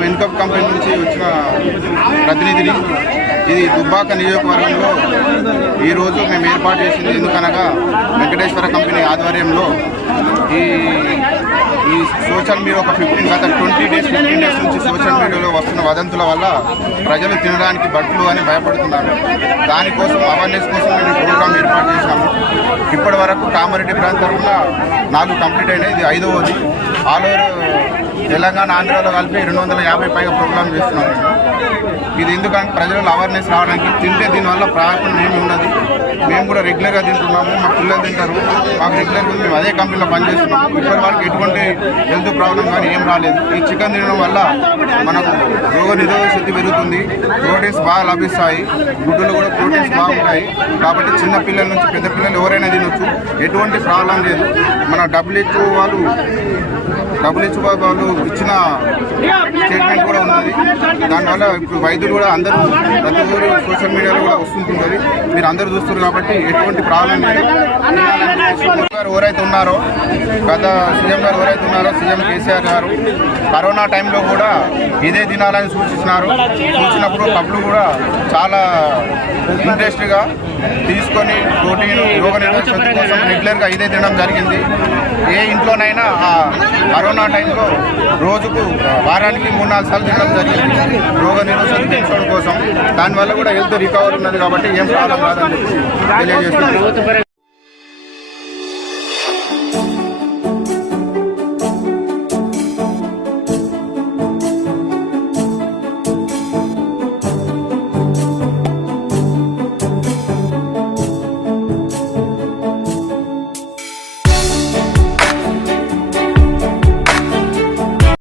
వెన్కప్ company నుంచి వచ్చిన ప్రతినిధిని. ఇది దుబ్బాక నియోజకవర్గంలో ఈరోజు మేము ఏర్పాటు చేసింది ఎందుకనగా వెంకటేశ్వర కంపెనీ ఆధ్వర్యంలో ఈ సోషల్ మీడియా ఒక 15 డేస్ నుంచి సోషల్ మీడియాలో వస్తున్న వదంతుల వల్ల ప్రజలు తినడానికి బట్టలు అని భయపడుతున్నారు. దానికోసం అవేర్నెస్ కోసం మేము ప్రోగ్రాం ఏర్పాటు చేశాము. ఇప్పటి వరకు కామారెడ్డి ప్రాంతంలో 4 కంప్లీట్ అయినాయి. ఇది 5వది. ఆల్ ఓవర్ తెలంగాణ, ఆంధ్రాలో కలిపి 250 పైగా ప్రోగ్రాం చేస్తున్నాం. ఇది ఎందుకంటే ప్రజలలో అవేర్నెస్ రావడానికి. తింటే దీనివల్ల ప్రయోజనం ఏమి ఉన్నది. మేము కూడా రెగ్యులర్గా తింటున్నాము, మా పిల్లలు తింటారు. మాకు రెగ్యులర్గా మేము అదే కంపెనీలో పనిచేస్తున్నాము. ఇప్పటి వరకు ఎటువంటి హెల్త్ ప్రాబ్లం కానీ ఏం రాలేదు. ఈ చికెన్ తినడం వల్ల మనకు రోగ నిరోధక శక్తి పెరుగుతుంది, ప్రోటీన్స్ బాగా లభిస్తాయి, గుడ్డులో కూడా ప్రోటీన్స్ బాగుంటాయి. కాబట్టి చిన్న పిల్లల నుంచి పెద్ద పిల్లలు ఎవరైనా తినొచ్చు, ఎటువంటి ప్రాబ్లం లేదు. మన WHO వాళ్ళు ఇచ్చిన స్టేట్మెంట్ కూడా ఉన్నది. దానివల్ల ఇప్పుడు వైద్యులు కూడా అందరూ ప్రతి ఊరు సోషల్ మీడియాలో కూడా వస్తుంటుంది. మీరు అందరూ చూస్తున్నారు కాబట్టి ఎటువంటి ప్రాబ్లం లేదు. ఎవరైతే ఉన్నారో గత సీఎం గారు ఎవరైతే ఉన్నారో సీఎం కేసీఆర్ గారు కరోనా టైంలో కూడా ఇదే తినాలని సూచించినప్పుడు పబ్లు కూడా చాలా ఇంట్రెస్ట్గా తీసుకొని ప్రోటీన్ రోగ నిరోధక శక్తి కోసం రెగ్యులర్గా ఇదే తినడం జరిగింది. ఏ ఇంట్లోనైనా ఆ కరోనా టైంలో రోజుకు వారానికి 3-4 సార్లు తినడం జరిగింది రోగ నిరోధక పెంచడం కోసం. దానివల్ల కూడా హెల్త్ రికవర్ ఉన్నది కాబట్టి ఏం ప్రాబ్లం కాదని తెలియజేస్తున్నారు.